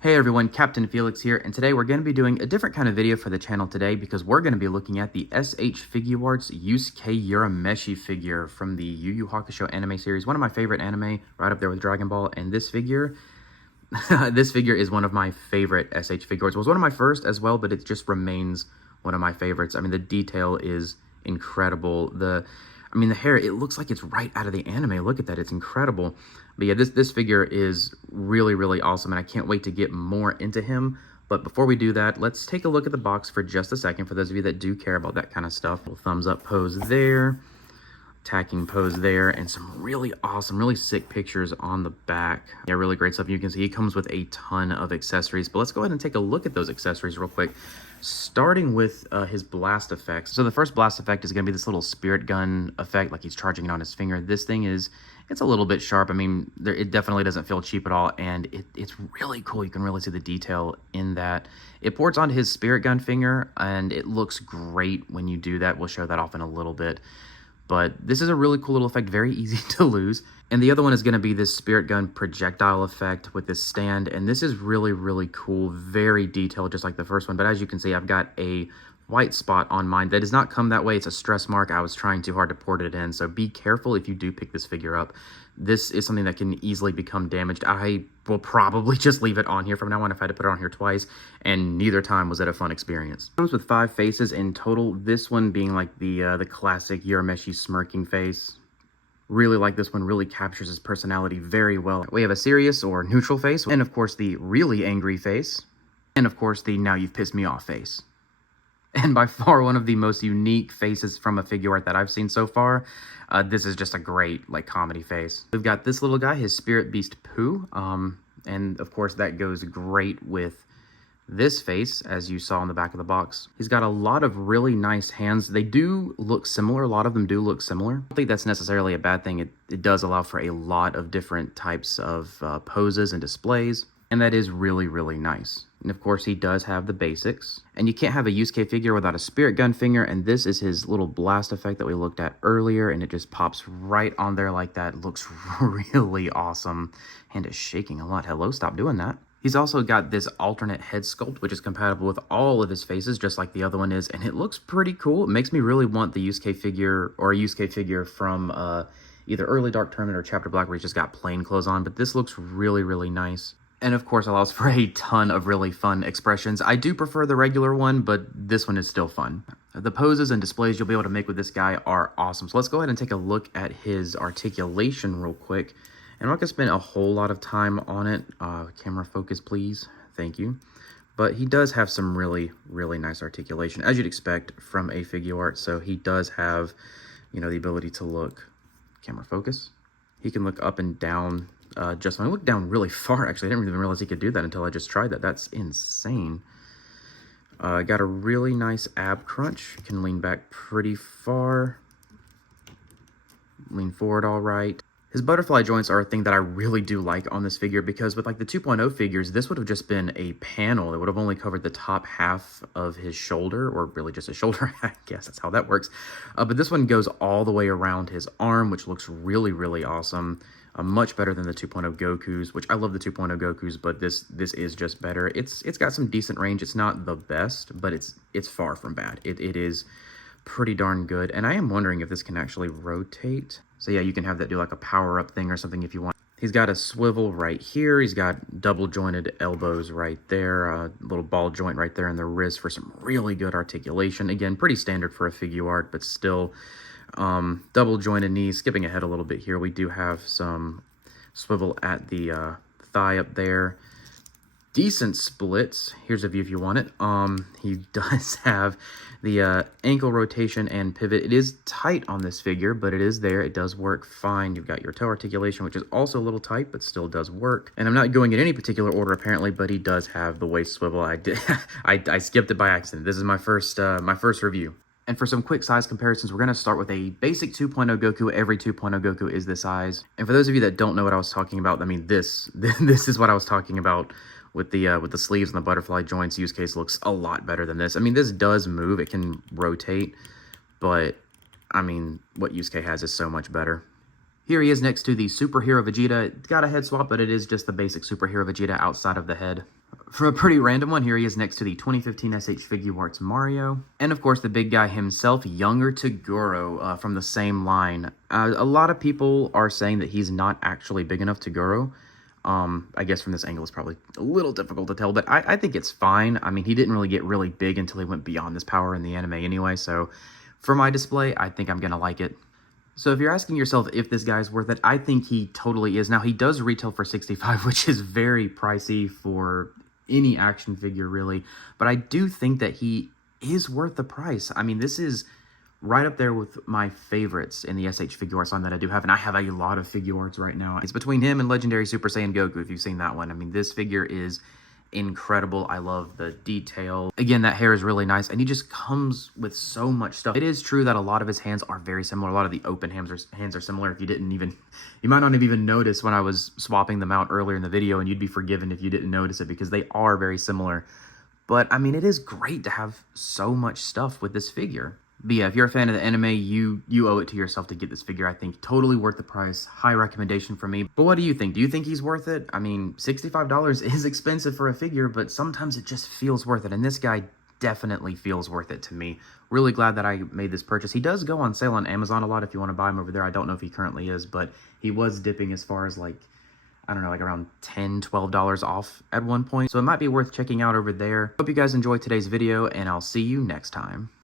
Hey everyone, Captain Felix here, and today we're going to be doing a different kind of video for the channel today because we're going to be looking at the SH Figuarts Yusuke Urameshi figure from the Yu Yu Hakusho anime series. One of my favorite anime, right up there with Dragon Ball, and this figure, this figure is one of my favorite SH Figuarts. It was one of my first as well, but it just remains one of my favorites. I mean, the detail is incredible. The hair, it looks like it's right out of the anime. Look at that, it's incredible. But yeah, this figure is really, really awesome, and I can't wait to get more into him. But before we do that, let's take a look at the box for just a second for those of you that do care about that kind of stuff. Little thumbs up pose there, tacking pose there, and some really awesome, really sick pictures on the back. Yeah, really great stuff. You can see he comes with a ton of accessories, but let's go ahead and take a look at those accessories real quick. Starting with his blast effects. So the first blast effect is going to be this little spirit gun effect, like he's charging it on his finger. This thing it's a little bit sharp. I mean, it definitely doesn't feel cheap at all, and it's really cool. You can really see the detail in that. It ports onto his spirit gun finger, and it looks great when you do that. We'll show that off in a little bit. But this is a really cool little effect, very easy to lose. And the other one is going to be this spirit gun projectile effect with this stand. And this is really, really cool, very detailed, just like the first one. But as you can see, I've got a white spot on mine that does not come that way. It's a stress mark. I was trying too hard to port it in. So be careful if you do pick this figure up. This is something that can easily become damaged. I will probably just leave it on here from now on if I had to put it on here twice, and neither time was it a fun experience. It comes with 5 faces in total, this one being like the classic Urameshi smirking face. Really like this one, really captures his personality very well. We have a serious or neutral face, and of course the really angry face, and of course the now you've pissed me off face. And by far one of the most unique faces from a figure art that I've seen so far. This is just a great, like, comedy face. We've got this little guy, his spirit beast Pooh. And of course that goes great with this face, as you saw in the back of the box. He's got a lot of really nice hands. They do look similar. A lot of them do look similar. I don't think that's necessarily a bad thing. It does allow for a lot of different types of poses and displays. And that is really, really nice. And of course, he does have the basics. And you can't have a Yusuke figure without a spirit gun finger. And this is his little blast effect that we looked at earlier. And it just pops right on there like that. It looks really awesome. Hand is shaking a lot. Hello, stop doing that. He's also got this alternate head sculpt, which is compatible with all of his faces, just like the other one is. And it looks pretty cool. It makes me really want the Yusuke figure, or a Yusuke figure from either Early Dark Tournament or Chapter Black, where he's just got plain clothes on. But this looks really, really nice. And of course allows for a ton of really fun expressions. I do prefer the regular one, but this one is still fun. The poses and displays you'll be able to make with this guy are awesome. So let's go ahead and take a look at his articulation real quick. And I'm not going to spend a whole lot of time on it. Camera focus, please. Thank you. But he does have some really, really nice articulation, as you'd expect from a figure art. So he does have, you know, the ability to look, camera focus. He can look up and down just fine. I looked down really far, actually. I didn't even realize he could do that until I just tried that. That's insane. Got a really nice ab crunch. Can lean back pretty far. Lean forward all right. His butterfly joints are a thing that I really do like on this figure, because with like the 2.0 figures, this would have just been a panel. It would have only covered the top half of his shoulder, or really just his shoulder. I guess that's how that works. But this one goes all the way around his arm, which looks really, really awesome. Much better than the 2.0 Gokus, which I love the 2.0 Gokus, but this is just better. It's got some decent range. It's not the best, but it's far from bad. It is pretty darn good. And I am wondering if this can actually rotate. So yeah, you can have that do like a power-up thing or something if you want. He's got a swivel right here. He's got double-jointed elbows right there. A little ball joint right there in the wrist for some really good articulation. Again, pretty standard for a figure art, but still double-jointed knees. Skipping ahead a little bit here, we do have some swivel at the thigh up there. Decent splits. Here's a view if you want it. He does have the ankle rotation and pivot. It is tight on this figure, but it is there. It does work fine. You've got your toe articulation, which is also a little tight, but still does work. And I'm not going in any particular order apparently, but he does have the waist swivel. I skipped it by accident. This is my first review. And for some quick size comparisons, we're going to start with a basic 2.0 Goku. Every 2.0 Goku is this size. And for those of you that don't know what I was talking about, I mean, this is what I was talking about with the sleeves and the butterfly joints. Yusuke's looks a lot better than this. I mean, this does move. It can rotate. But, I mean, what Yusuke has is so much better. Here he is next to the superhero Vegeta. It's got a head swap, but it is just the basic superhero Vegeta outside of the head. For a pretty random one, here he is next to the 2015 SH Figuarts Mario. And of course, the big guy himself, younger Toguro, from the same line. A lot of people are saying that he's not actually big enough, Toguro. I guess from this angle it's probably a little difficult to tell, but I think it's fine. I mean, he didn't really get really big until he went beyond this power in the anime anyway, so for my display, I think I'm gonna like it. So if you're asking yourself if this guy's worth it, I think he totally is. Now, he does retail for $65, which is very pricey for any action figure, really. But I do think that he is worth the price. I mean, this is right up there with my favorites in the SH Figuarts line that I do have. And I have a lot of Figuarts right now. It's between him and Legendary Super Saiyan Goku, if you've seen that one. I mean, this figure is incredible. I love the detail. Again, that hair is really nice, and he just comes with so much stuff. It is true that a lot of his hands are very similar. A lot of the open hands are similar. If you didn't even, you might not have even noticed when I was swapping them out earlier in the video, and you'd be forgiven if you didn't notice it because they are very similar. But I mean, it is great to have so much stuff with this figure. But yeah, if you're a fan of the anime, you owe it to yourself to get this figure. I think totally worth the price. High recommendation from me. But what do you think? Do you think he's worth it? I mean, $65 is expensive for a figure, but sometimes it just feels worth it. And this guy definitely feels worth it to me. Really glad that I made this purchase. He does go on sale on Amazon a lot if you want to buy him over there. I don't know if he currently is, but he was dipping as far as like, I don't know, like around $10, $12 off at one point. So it might be worth checking out over there. Hope you guys enjoyed today's video, and I'll see you next time.